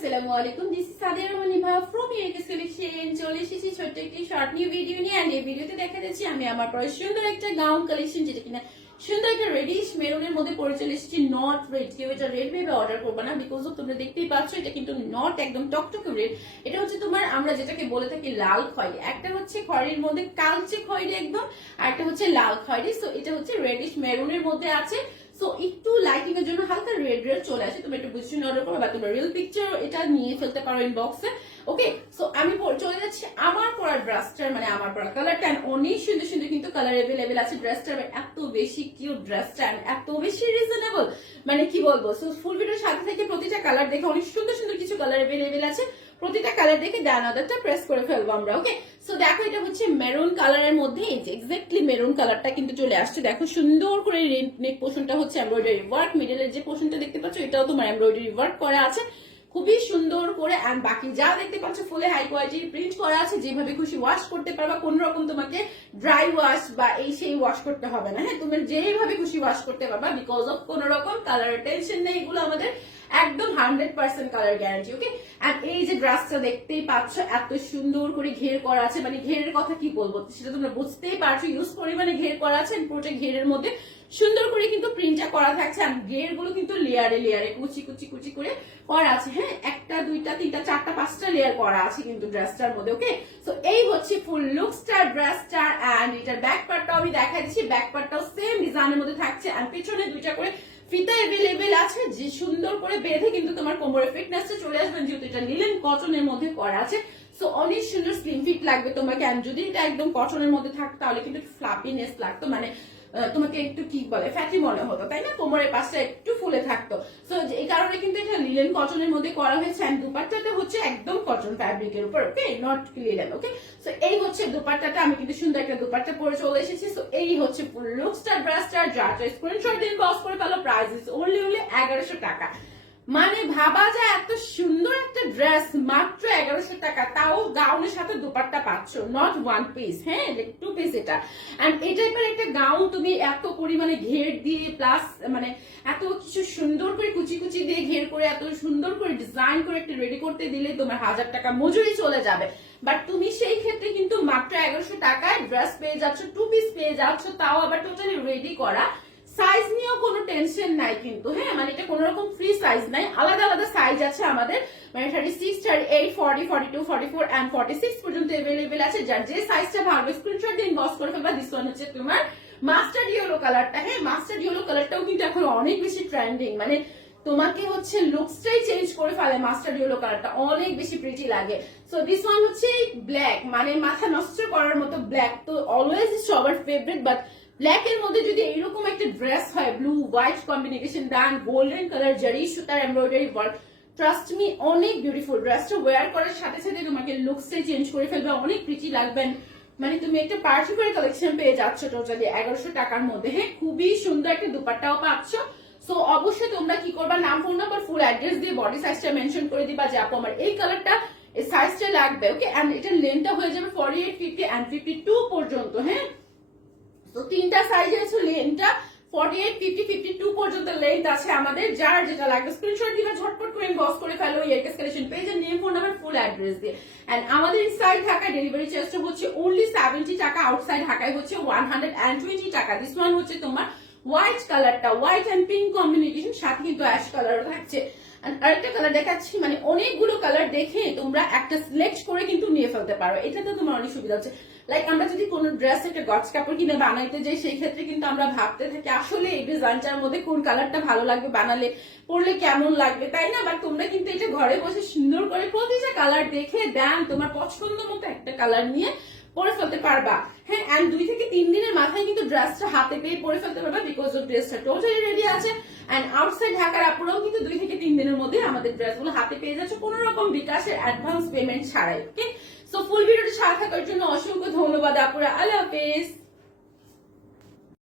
আসসালামু আলাইকুম, this is Sadia Rahman Nibha from ইউকেস collection. চলে এসেছি ছোট্ট একটি শর্ট নিউ ভিডিও নিয়ে। এন্ড এই ভিডিওতে দেখা যাচ্ছে আমি আমার পরে সুন্দর একটা গাউন কালেকশন, যেটা কিনা সুন্দর একটা রেডিশ মেরুনের মধ্যে পরে চলে এসেছি। নট রেড, কেউ এটা রেড ভেবে অর্ডার করবে না, বিকজ অফ তোমরা দেখতেই পাচ্ছ এটা কিন্তু নট একদম টকটকে রেড। এটা হচ্ছে তোমার আমরা যেটাকে বলে থাকি লাল খয়েরি। একটা হচ্ছে খয়েরির মধ্যে কালচে খয়েরি একদম, আর একটা হচ্ছে লাল খয়েরি। সো এটা হচ্ছে রেডিশ মেরুনের মধ্যে আছে। সো একটু লাইটিং এর জন্য হালকা রেড রেড চলে আসে, তুমি একটু বুঝে অর্ডার করো বা তোমার রিয়েল পিকচার এটা নিয়ে ফেলতে পারো ইনবক্সে। ওকে, সো আমি চলে যাচ্ছি আমার পরার ড্রেসটার, মানে আমার পরা কালারটা। অনেক সুন্দর সুন্দর কিন্তু কালার অ্যাভেলেবেল আছে ড্রেসটার। এত বেশি কিউট ড্রেসটা, এত বেশি রিজনেবল, মানে কি বলবো। সো ফুল ভিডিওর সাথে থেকে প্রতিটা কালার দেখে অনেক সুন্দর সুন্দর কিছু কালার অ্যাভেলেবেল আছে। প্রতিটা কালার দেখে ডান আদারটা প্রেস করে ফেলবো আমরা। ওকে, সো দেখো এটা হচ্ছে মেরুন কালারের মধ্যে, এক্স্যাক্টলি মেরুন কালারটা কিন্তু চলে আসছে। দেখো সুন্দর করে নেক পোর্শনটা হচ্ছে এমব্রয়ডারি ওয়ার্ক, মিডলের যে পোর্শনটা দেখতে পাচ্ছ এটাও তোমার এমব্রয়ডারি ওয়ার্ক করা আছে খুবই সুন্দর করে। এন্ড বাকি যা দেখতে পাচ্ছ ফুলে হাই কোয়ালিটির প্রিন্ট করা আছে, যেভাবে খুশি ওয়াশ করতে পারবা। কোন রকম তোমাকে ড্রাই ওয়াশ বা এই সেই ওয়াশ করতে হবে না। হ্যাঁ, তুমি যেভাবে খুশি ওয়াশ করতে পারবা, বিকজ অফ কোন রকম কালারের টেনশন নেই। এগুলো আমাদের একদম 100% কালার গ্যারান্টি। ওকে, আর এই যে ড্রেসটা দেখতেই পাচ্ছ এত সুন্দর করে ঘের করা আছে, মানে ঘেরের কথা কি বলবো সেটা তোমরা বুঝতেই পারছো। ইউজ পরিমাণে ঘের করা আছে, পুরোটা ঘেরের মধ্যে সুন্দর করে কিন্তু প্রিন্টটা করা থাকছে। আর ঘের গুলো কিন্তু লেয়ারে লেয়ারে কুচি কুচি কুচি করে করা আছে। হ্যাঁ, একটা দুইটা তিনটা চারটা পাঁচটা লেয়ার করা আছে কিন্তু ড্রেসটার মধ্যে। ওকে, সো এই হচ্ছে ফুল লুকসটার ড্রেসটার। এন্ড এটার ব্যাক পার্টটাও আমি দেখাই দিচ্ছি। ব্যাক পার্টটাও সেম ডিজাইনের মধ্যে থাকছে। আর পিছনে দুইটা করে ফিতা অ্যাভেলেবেল আছে, যে সুন্দর করে বেঁধে কিন্তু তোমার কোমরের ফিটনেসটা চলে আসবেন, যেহেতু এটা লিনেন কটনের মধ্যে করা আছে। সো অনেক সুন্দর স্লিম ফিট লাগবে তোমাকে। আর যদি এটা একদম কটনের মধ্যে থাকতো তাহলে কিন্তু ফ্লাপিনেস লাগতো, মানে তোমাকে একটু কি বলে ফ্যাটি মনে হতো, তাই না? কোমরের পাশটা একটু ফুলে থাকতো। সো এই কারণে কিন্তু এটা লিনেন কটনের মধ্যে করা হয়েছে। এন্ড দুপাট্টাটা হচ্ছে একদম কটন ফ্যাব্রিকের উপর। ওকে, নট লিনেন। ওকে, সো এই হচ্ছে দুপাট্টাটা। আমি কিন্তু সুন্দর একটা দুপাট্টা পরে চলে এসেছি। সো এই হচ্ছে ফুল লুকসটার ড্রেসটার। যাটা স্ক্রিনশট দিন বক্স করে ফেলো। প্রাইস ইজ অনলি 1100 টাকা। মানে ভাবা যায় এত সুন্দর একটা ড্রেস মাত্র 1100 টাকা, তাও গাউনের সাথে দুপাট্টা পাচ্ছ, নট ওয়ান পিস। হ্যাঁ, টু পিস এটা। এন্ড এই টাইপের একটা গাউন তুমি এত পরিমাণে ঘের দিয়ে প্লাস মানে এত কিছু সুন্দর করে কুচি কুচি দিয়ে ঘের করে এত সুন্দর করে ডিজাইন করে একটা রেডি করতে দিলে তোমার 1000 টাকা মজুরি চলে যাবে। বাট তুমি সেই ক্ষেত্রে কিন্তু মাত্র 1100 টাকায় ড্রেস পেয়ে যাচ্ছ, টু পিস পেয়ে যাচ্ছ, তাও আবার টোটালি রেডি করা। সাইজ নিয়েও কোনো টেনশন নাই কিন্তু। হ্যাঁ, মানে এটা কোনো রকম ফ্রি সাইজ নাই, আলাদা আলাদা সাইজ আছে আমাদের। মানে 36, 38, 40, 42, 44 এন্ড 46 পর্যন্ত अवेलेबल আছে। যার যে সাইজটা ভালো স্ক্রিনশট দিয়ে ইনবক্স করে ফেলবা। দিস ওয়ান হচ্ছে তোমার মাস্টার্ড ইয়েলো কালারটা। হ্যাঁ, মাস্টার্ড ইয়েলো কালারটাও কিন্তু এখন অনেক বেশি ট্রেন্ডিং, মানে তোমাকে হচ্ছে লুকসটাই চেঞ্জ করে ফেলে। মাস্টার্ড ইয়েলো কালারটা অনেক বেশি প্রিটি লাগে। সো দিস ওয়ান হচ্ছে ব্ল্যাক, মানে মাথা নষ্ট করার মতো ব্ল্যাক তো অলওয়েজ সবার ফেভারিট। বাট ব্ল্যাক এর মধ্যে যদি এইরকম একটা ড্রেস হয়, ব্লু হোয়াইট কম্বিনেশন ডান গোল্ডেন কালার জারি সুতার এমব্রয়ডারি ওয়ার্ক, ট্রাস্ট মি অনেক বিউটিফুল। ড্রেসটা ওয়্যার করার সাথে সাথে তোমাকে লুকসটাই চেঞ্জ করে ফেলবে, অনেক প্রিটি লাগবেন। মানে তুমি একটা পার্টি ওয়্যার কালেকশন পেয়ে যাচ্ছ টোটালি 1100 টাকার মধ্যে। হ্যাঁ, খুবই সুন্দর একটা দুপাট্টাও পাচ্ছ। সো অবশ্যই তোমরা কি করবা, নাম ফোন নাম্বার ফুল অ্যাড্রেস দিয়ে বডি সাইজটা মেনশন করে দিবা যে আপু আমার এই কালারটা এই সাইজটা লাগবে। ওকে, এন্ড এটার লেন্থটা হয়ে যাবে 48, 50 এন্ড 52 পর্যন্ত। হ্যাঁ, তো তিনটা সাইজ আছে, লেন্থটা 48, 50, 52 পর্যন্ত লেন্থ আছে আমাদের। যার যেটা লাগবে স্ক্রিনশট দিবা, ঝটপট করে ইনবক্স করে ফেলো ইয়েকেস কালেকশন পেজের name phone number full address দিয়ে। এন্ড আমাদের ইনসাইড ঢাকায় ডেলিভারি চার্জটা হচ্ছে অনলি 70 টাকা, আউটসাইড ঢাকায় হচ্ছে 120 টাকা। দিস ওয়ান হচ্ছে তোমার হোয়াইট কালারটা, হোয়াইট এন্ড পিঙ্ক কম্বিনেশন, সাথে কিন্তু অ্যাশ কালারও থাকছে। আরেকটা কালার দেখাচ্ছি, মানে অনেকগুলো কালার দেখে তোমরা একটা সিলেক্ট করে কিন্তু নিয়ে ফেলতে পারো। এটাতে তোমার অনেক সুবিধা হচ্ছে। লাইক আমরা যদি কোনো ড্রেস একটা গজ কাপড় কিনে বানাইতে যাই, সেই ক্ষেত্রে কিন্তু আমরা ভাবতে থাকি আসলে এই ডিজাইনটার মধ্যে কোন কালারটা ভালো লাগবে, বানালে পরলে কেমন লাগবে, তাই না? বাট তোমরা কিন্তু এটা ঘরে বসে সুন্দর করে প্রতিটা কালার দেখে দেন তোমার পছন্দ মতো একটা কালার নিয়ে পরে ফেলতে পারবা। হ্যাঁ, এন্ড 2 থেকে 3 দিনের মাথায় কিন্তু ড্রেসটা হাতে পেয়ে পরে ফেলতে পারবা, বিকজ অফ ড্রেসটা টোটালি রেডি আছে। এন্ড আউটসাইড ঢাকার আপুরাও কিন্তু 2 থেকে 3 দিনের মধ্যে আমাদের ড্রেসগুলো হাতে পেয়ে যাচ্ছে, কোনো রকম বিকাশের অ্যাডভান্স পেমেন্ট ছাড়াই। ওকে, সো ফুল ভিডিওটি সাথে থাকার জন্য অসংখ্য ধন্যবাদ আপুরা। আল্লাহ হাফেজ।